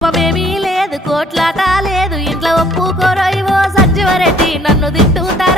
కోపమేమీ లేదు, కోట్లాట లేదు, ఇంట్లో ఒప్పుకోరో ఇవో సంజీవరెడ్డి నన్ను తిట్టుతారు.